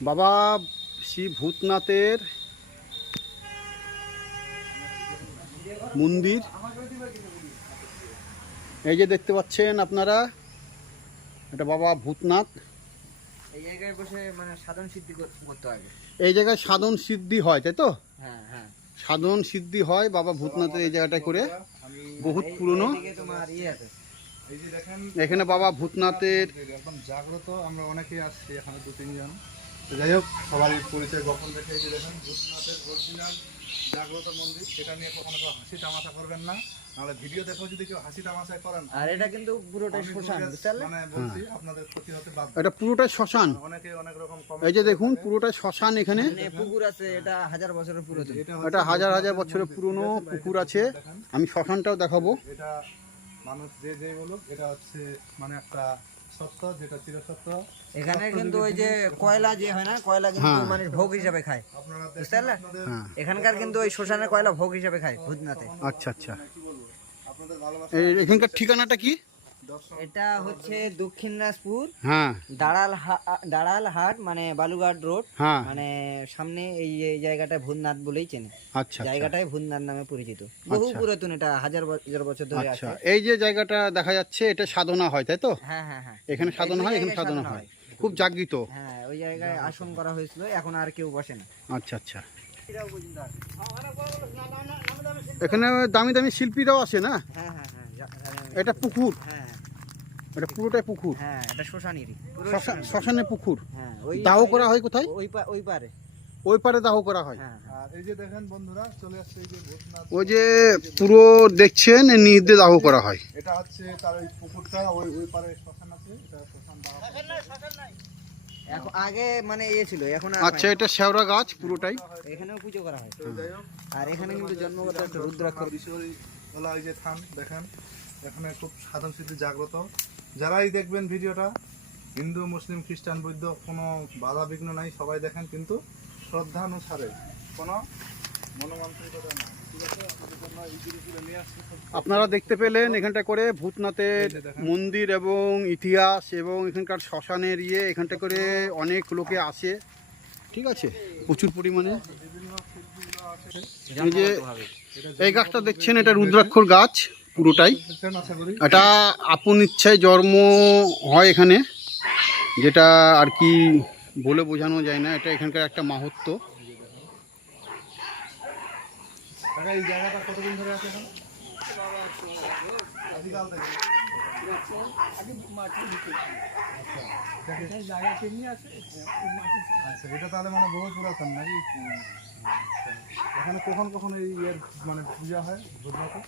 বাবা শ্রী ভূতনাথের মন্দির। এই যে দেখতে পাচ্ছেন আপনারা এটা বাবা ভূতনাথ। এই জায়গায় বসে মানে সাধন সিদ্ধি করতে হবে। এই জায়গায় সাধন সিদ্ধি হয় তাই তো? হ্যাঁ হ্যাঁ। সাধন সিদ্ধি হয় বাবা ভূতনাথের এই জায়গাটায় করে। বহুত পুরনো। ইয়ে আছে। এই যে দেখেন এখানে বাবা ভূতনাথের একদম জাগ্রত আমরা অনেকেই আসছি এখানে দু তিনজন তো যাই হোক সবারই পরিচয় গোপন রেখে এই যে দেখেন ভূতনাথের অরিজিনাল জাগ্রত মন্দির এটা নিয়ে কখনো কেউ হাসি তামাশা করবেন না। নাহলে ভিডিও দেখো যদি কেউ হাসি তামাশা করেন আর এটা কিন্তু পুরোটাই শ্মশান মানে বলছি আপনাদের ক্ষতি হতে বাধ্য। এটা পুরোটাই শ্মশান। অনেকে অনেক রকম এই যে দেখুন পুরোটাই শ্মশান এখানে। মানে পুকুর আছে এটা হাজার বছরের পুরাতন। এটা এটা হাজার হাজার বছরের পুরনো পুকুর আছে। আমি শ্মশানটাও দেখাবো। এটা মানুষ যে যে বলুক এটা হচ্ছে মানে একটা যেটা এখানে কিন্তু ওই যে কয়লা যে হয় না কয়লা কিন্তু হ্যাঁ। মানুষ ভোগ হিসাবে খায়। আপনারা বুঝতে পারলে হ্যাঁ। এখানকার কিন্তু ওই শ্মশানের কয়লা ভোগ হিসাবে খায় ভূতনাথে আচ্ছা আচ্ছা। এখানকার ঠিকানাটা কি? এটা হচ্ছে দক্ষিণ দিনাজপুর। হ্যাঁ। দাঁড়াল দাঁড়াল হাট মানে বালুঘাট রোড। হ্যাঁ। মানে সামনে এই জায়গাটা ভূতনাথ বলেই চেনে। আচ্ছা আচ্ছা। জায়গাটাই ভূতনাথ নামে পরিচিত। বহু আচ্ছা। পুরাতন এটা হাজার হাজার বছর ধরে আচ্ছা। আছে। এই যে জায়গাটা দেখা যাচ্ছে এটা সাধনা হয় তাই তো? হ্যাঁ হ্যাঁ হ্যাঁ। এখানে সাধনা হয় এখানে সাধনা হয়। খুব জাগৃত হ্যাঁ ওই জায়গায় আসন করা হয়েছিল এখন আর কেউ বসে না। আচ্ছা আচ্ছা। এখানে দামি দামি শিল্পীরাও আসে না? হ্যাঁ হ্যাঁ হ্যাঁ। এটা পুকুর। হ্যাঁ। এটা পুরোটাই পুকুর? হ্যাঁ এটা শ্মশানেরই। শ্মশান- শ্মশানে পুকুর? হ্যাঁ ওই দাহ করা হয় কোথায়? ওই পা- ওই পারে ওই পারে দাহ করা হয়? আর এই যে দেখেন বন্ধুরা চলে আসছে এই যে ভূতনাথ ওই যে পুরো দেখছেন নিচ দাহ করা হয়। এটা হচ্ছে তার ওই পুকুরটা ওই ওই পারে শ্মশান আছে এটা শ্মশান দাহ এখন আগে মানে ইয়ে ছিল এখন আচ্ছা এটা শেওড়া গাছ পুরোটাই? এখানেও পুজো করা হয়। আর এখানে কিন্তু জন্মগত একটা রুদ্রাক্ষ। বিষয় বলা ওই যে থান দেখেন। এখানে খুব সাধন সিদ্ধি জাগ্রত। যারাই দেখবেন ভিডিওটা হিন্দু মুসলিম খ্রিস্টান বৌদ্ধ কোনো বাধা বিঘ্ন নাই সবাই দেখেন কিন্তু শ্রদ্ধা অনুসারে কোনো মনোমান্ত্রিকতা না আপনারা দেখতে পেলেন এখানটা করে ভূতনাথের। মন্দির এবং ইতিহাস এবং এখানকার শ্মশানের ইয়ে এখানটা করে অনেক লোকে আসে। ঠিক আছে? প্রচুর পরিমাণে। যে এই গাছটা দেখছেন এটা রুদ্রাক্ষর গাছ। পুরোটাই। এটা আপন ইচ্ছায় জন্ম হয় এখানে, যেটা আর কি বলে বোঝানো যায় না। এটা এখানকার একটা মাহাত্ম্য। এই জায়গাটা কতদিন ধরে আছে এখন আদিকাল থেকে আচ্ছা এটা তাহলে মানে এখানে কখন কখন এই মানে পূজা হয়? দুর্গাপুর